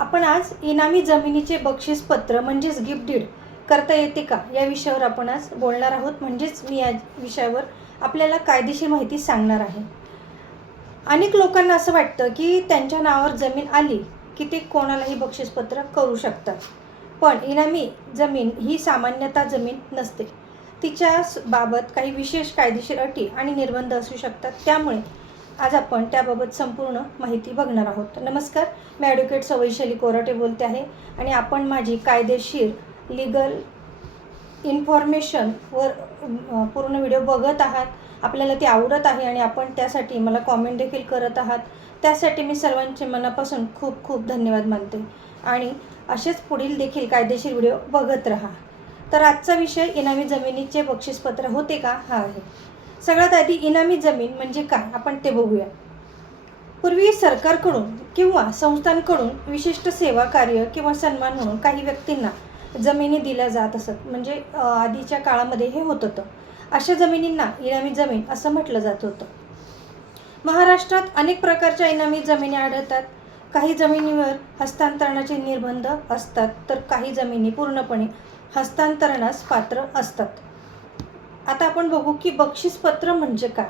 आपण आज इनामी जमिनीचे बक्षीसपत्र म्हणजेच गिफ्ट डीड करता येते का या विषयावर आपण आज बोलणार आहोत. म्हणजेच मी या विषयावर आपल्याला कायदेशीर माहिती सांगणार आहे. अनेक लोकांना असं वाटतं की त्यांच्या नावावर जमीन आली की ते कोणालाही बक्षीसपत्र करू शकतात. पण इनामी जमीन ही सामान्यतः जमीन नसते. तिच्या बाबत काही विशेष कायदेशीर अटी आणि निर्बंध असू शकतात. त्यामुळे आज आपण त्याबाबत संपूर्ण माहिती बघणार आहोत. नमस्कार, मी ॲडव्होकेट वैशाली कोराटे बोलते आहे आणि आपण माझी कायदेशीर लीगल इन्फॉर्मेशनवर पूर्ण व्हिडिओ बघत आहात. आपल्याला ती आवडत आहे आणि आपण त्यासाठी मला कॉमेंट देखील करत आहात. त्यासाठी मी सर्वांचे मनापासून खूप खूप धन्यवाद मानते आणि असेच पुढील देखील कायदेशीर व्हिडिओ बघत राहा. तर आजचा विषय इनामी जमिनीचे बक्षीसपत्र होते का हा आहे. सगळ्यात आधी इनामी जमीन म्हणजे काय आपण ते बघूया. पूर्वी सरकारकडून किंवा संस्थांकडून विशिष्ट सेवा कार्य किंवा सन्मान म्हणून काही व्यक्तींना जमिनी दिल्या जात असत. म्हणजे आधीच्या काळामध्ये हे होत होतं. अशा जमिनींना इनामी जमीन असं म्हटलं जात होतं. महाराष्ट्रात अनेक प्रकारच्या इनामी जमिनी आढळतात. काही जमिनीवर हस्तांतरणाचे निर्बंध असतात तर काही जमिनी पूर्णपणे हस्तांतरणास पात्र असतात. आता आपण बघू की बक्षीसपत्र म्हणजे काय.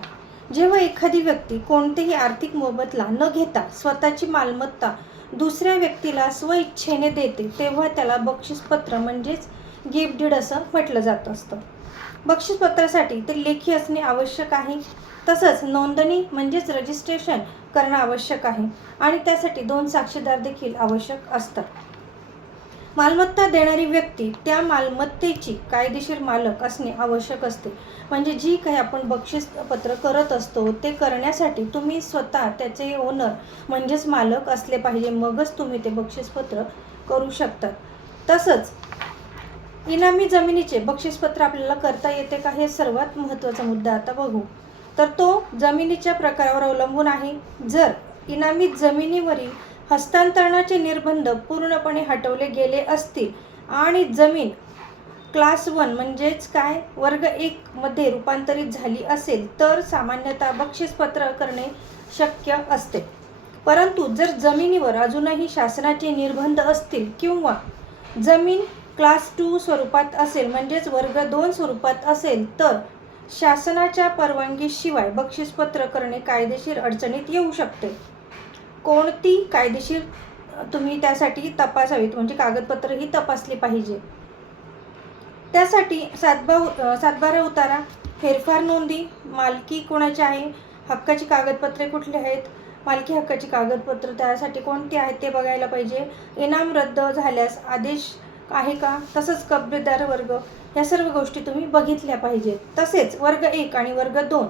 जेव्हा एखादी व्यक्ती कोणतेही आर्थिक मोबदला न घेता स्वतःची मालमत्ता दुसऱ्या व्यक्तीला स्वइच्छेने देते तेव्हा त्याला बक्षीसपत्र म्हणजेच गिफ्ट डीड असं म्हटलं जात असतं. बक्षीसपत्रासाठी ते लेखी असणे आवश्यक आहे. तसंच नोंदणी म्हणजेच रजिस्ट्रेशन करणं आवश्यक आहे आणि त्यासाठी 2 साक्षीदार देखील आवश्यक असतात. मालमत्ता देणारी व्यक्ती त्या मालमत्तेची कायदेशीर मालक असणे आवश्यक असते. म्हणजे जी काही आपण बक्षीसपत्र करत असतो ते करण्यासाठी तुम्ही स्वतः त्याचे ओनर म्हणजेच मालक असले पाहिजे. मगच तुम्ही ते बक्षीसपत्र करू शकतात. तसंच इनामी जमिनीचे बक्षीसपत्र आपल्याला करता येते का हे सर्वात महत्त्वाचा मुद्दा आता बघू. तर तो जमिनीच्या प्रकारावर अवलंबून आहे. जर इनामी जमिनीवरील हस्तांतरणाचे निर्बंध पूर्णपणे हटवले गेले असतील आणि जमीन क्लास 1 म्हणजेच काय वर्ग 1 मध्ये रूपांतरित झाली असेल तर सामान्यतः बक्षीसपत्र करणे शक्य असते. परंतु जर जमिनीवर अजूनही शासनाचे निर्बंध असतील किंवा जमीन क्लास 2 स्वरूपात असेल म्हणजेच वर्ग 2 स्वरूपात असेल तर शासनाच्या परवानगीशिवाय बक्षीसपत्र करणे कायदेशीर अडचणीत येऊ शकते. कोणती कायदेशीर तुम्ही त्यासाठी तपासावीत म्हणजे कागदपत्रही तपासली पाहिजे. त्यासाठी सातबारा उतारा, फेरफार नोंदी, मालकी कोणाची आहे, हक्काची कागदपत्रे कुठली आहेत, मालकी हक्काची कागदपत्र त्यासाठी कोणती आहेत ते बघायला पाहिजे. इनाम रद्द झाल्यास आदेश आहे का, तसंच कबजेदार वर्ग या सर्व गोष्टी तुम्ही बघितल्या पाहिजेत. तसेच वर्ग 1 आणि वर्ग 2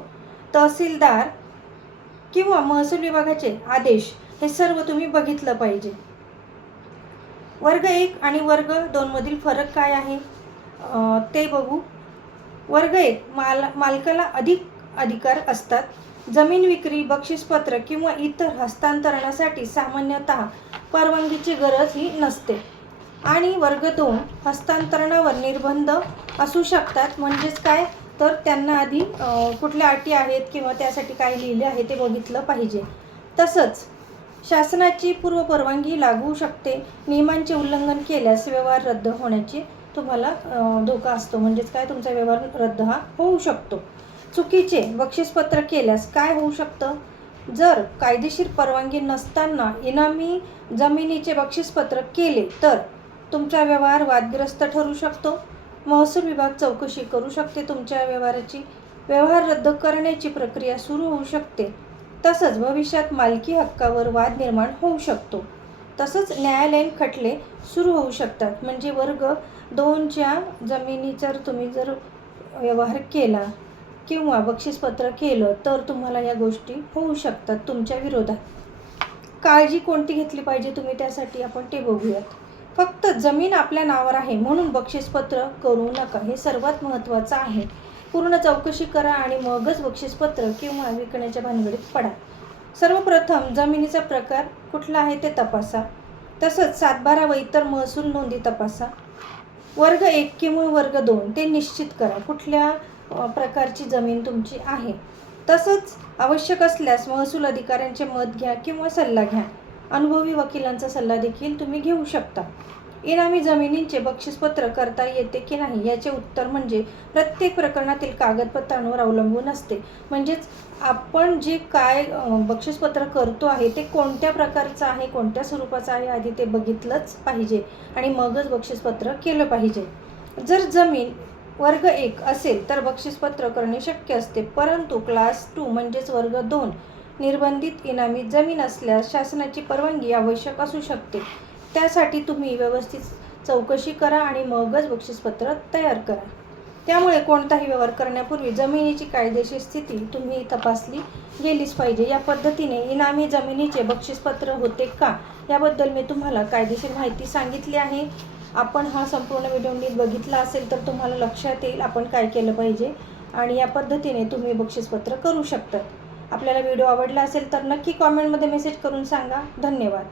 तहसीलदार किंवा महसूल विभागाचे आदेश हे सर्व तुम्ही बघितलं पाहिजे. वर्ग 1 आणि वर्ग 2 मधील फरक काय आहे ते बघू. वर्ग 1 मालकाला अधिक अधिकार असतात. जमीन विक्री, बक्षीसपत्र किंवा इतर हस्तांतरणासाठी सामान्यतः परवानगीची गरज ही नसते. आणि वर्ग 2 हस्तांतरणावर निर्बंध असू शकतात. म्हणजेच काय तर त्यांना आधी कुठल्या अटी आहेत किंवा त्यासाठी काय लिहिले आहे ते बघितलं पाहिजे. तसंच शासनाची पूर्व परवानगी लागू शकते. नियमांचे उल्लंघन केल्यास व्यवहार रद्द होण्याची तुम्हाला धोका असतो. म्हणजेच काय तुमचा व्यवहार रद्द हा होऊ शकतो. चुकीचे बक्षीसपत्र केल्यास काय होऊ शकतं. जर कायदेशीर परवानगी नसताना इनामी जमिनीचे बक्षीसपत्र केले तर तुमचा व्यवहार वादग्रस्त ठरू शकतो. महसूल विभाग चौकशी करू शकते तुमच्या व्यवहाराची. व्यवहार रद्द करण्याची प्रक्रिया सुरू होऊ शकते. तसंच भविष्यात मालकी हक्कावर वाद निर्माण होऊ शकतो. तसंच न्यायालयीन खटले सुरू होऊ शकतात. म्हणजे वर्ग 2च्या जमिनीचा तुम्ही जर व्यवहार केला किंवा बक्षीसपत्र केलं तर तुम्हाला या गोष्टी होऊ शकतात तुमच्या विरोधात. काळजी कोणती घेतली पाहिजे तुम्ही त्यासाठी आपण ते बघूयात. फक्त जमीन आपल्या नावावर आहे म्हणून बक्षीसपत्र करू नका, हे सर्वात महत्त्वाचं आहे. पूर्ण चौकशी करा आणि मगच बक्षीसपत्र किंवा विकण्याच्या भानगडीत पडा. सर्वप्रथम जमिनीचा प्रकार कुठला आहे ते तपासा. तसंच सातबारा व इतर महसूल नोंदी तपासा. वर्ग 1 किंवा वर्ग 2 ते निश्चित करा कुठल्या प्रकारची जमीन तुमची आहे. तसंच आवश्यक असल्यास महसूल अधिकाऱ्यांचे मत घ्या किंवा सल्ला घ्या. अनुभवी वकिलांचा सल्ला देखील तुम्ही घेऊ शकता. इनामी जमिनींचे बक्षीसपत्र करता येते की नाही याचे उत्तर म्हणजे प्रत्येक प्रकरणातील कागदपत्रांवर अवलंबून असते. म्हणजेच आपण जे काय बक्षीसपत्र करतो आहे ते कोणत्या प्रकारचं आहे, कोणत्या स्वरूपाचं आहे आधी ते बघितलंच पाहिजे आणि मगच बक्षीसपत्र केलं पाहिजे. जर जमीन वर्ग 1 असेल तर बक्षीसपत्र करणे शक्य असते, परंतु क्लास 2 म्हणजेच वर्ग 2 निर्बंधित इनामी जमीन असल्यास शासनाची परवानगी आवश्यक असू शकते. त्यासाठी तुम्ही व्यवस्थित चौकशी करा आणि मगच बक्षीसपत्र तयार करा. त्यामुळे कोणताही व्यवहार करण्यापूर्वी जमिनीची कायदेशीर स्थिती तुम्ही तपासली गेलीच पाहिजे. या पद्धतीने इनामी जमिनीचे बक्षीसपत्र होते का याबद्दल मी तुम्हाला कायदेशीर माहिती सांगितली आहे. आपण हा संपूर्ण व्हिडिओ नीट बघितला असेल तर तुम्हाला लक्षात येईल आपण काय केलं पाहिजे आणि या पद्धतीने तुम्ही बक्षीसपत्र करू शकता. आपल्याला व्हिडिओ आवडला असेल तर नक्की कॉमेंटमध्ये मेसेज करून सांगा. धन्यवाद.